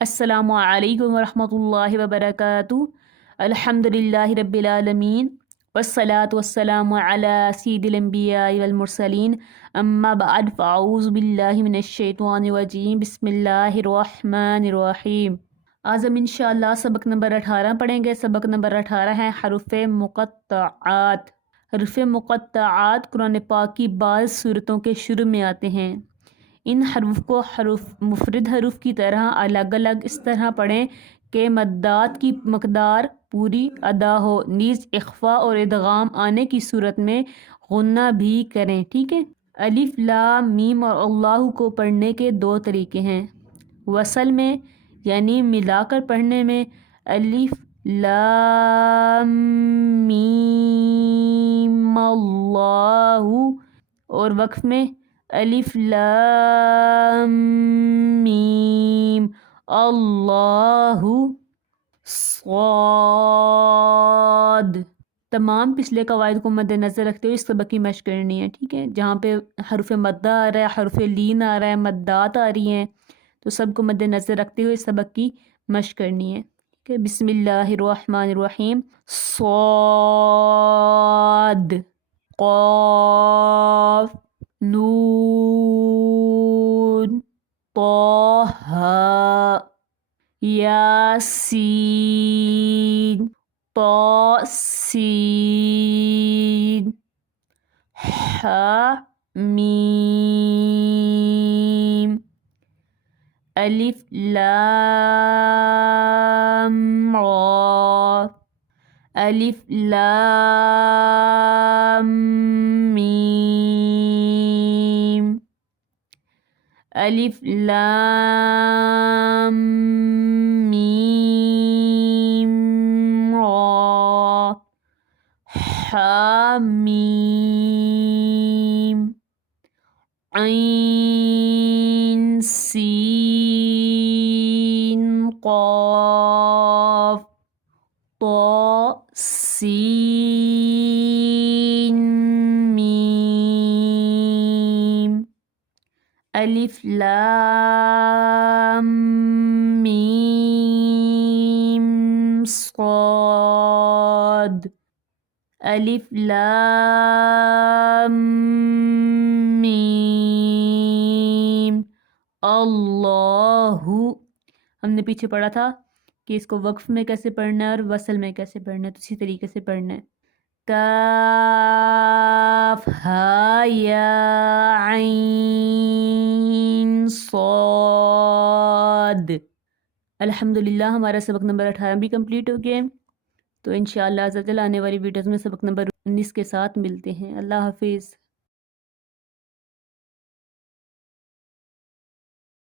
السلام علیکم ورحمۃ اللہ وبرکاتہ۔ الحمدللہ رب العالمین والصلاة والسلام علی سید الانبیاء والمرسلین، اما بعد فاعوذ باللہ من الشیطان الرجیم، بسم اللہ الرحمن الرحیم۔ آج ہم انشاءاللہ سبق نمبر 18 پڑھیں گے۔ سبق نمبر 18 ہے حروف مقطعات۔ حروف مقطعات قرآن پاک کی بعض صورتوں کے شروع میں آتے ہیں۔ ان حروف کو مفرد حروف کی طرح الگ الگ اس طرح پڑھیں کہ مدات کی مقدار پوری ادا ہو، نیز اخفا اور ادغام آنے کی صورت میں غنہ بھی کریں، ٹھیک ہے۔ الف لام میم اور اللہ کو پڑھنے کے دو طریقے ہیں۔ وصل میں یعنی ملا کر پڑھنے میں الف لام میم اللہ، اور وقف میں الف لام میم اللہ صاد۔ تمام پچھلے قواعد کو مد نظر رکھتے ہوئے اس سبق کی مشق کرنی ہے، ٹھیک ہے۔ جہاں پہ حرف مدہ آ رہا ہے، حرف لین آ رہا ہے، مدات آ رہی ہیں، تو سب کو مد نظر رکھتے ہوئے اس سبق کی مشق کرنی ہے، ٹھیک ہے۔ بسم اللہ الرحمن الرحیم۔ صاد، قاف، نون، طہ، یاسین، طاسین، حامیم، الف لام را، الف لام میم، الف لام میم را، حامیم، عین سین قاف، طا سین میم، الف لام میم صاد، الف لام میم اللہ۔ ہم نے پیچھے پڑھا تھا کہ اس کو وقف میں کیسے پڑھنا ہے اور وصل میں کیسے پڑھنا ہے، تو اسی طریقے سے پڑھنا ہے۔ کاف ہا یا عین صاد۔ الحمدللہ ہمارا سبق نمبر 18 بھی کمپلیٹ ہو گیا ہے۔ تو انشاءاللہ عز و جل آنے والی ویڈیوز میں سبق نمبر 19 کے ساتھ ملتے ہیں۔ اللہ حافظ۔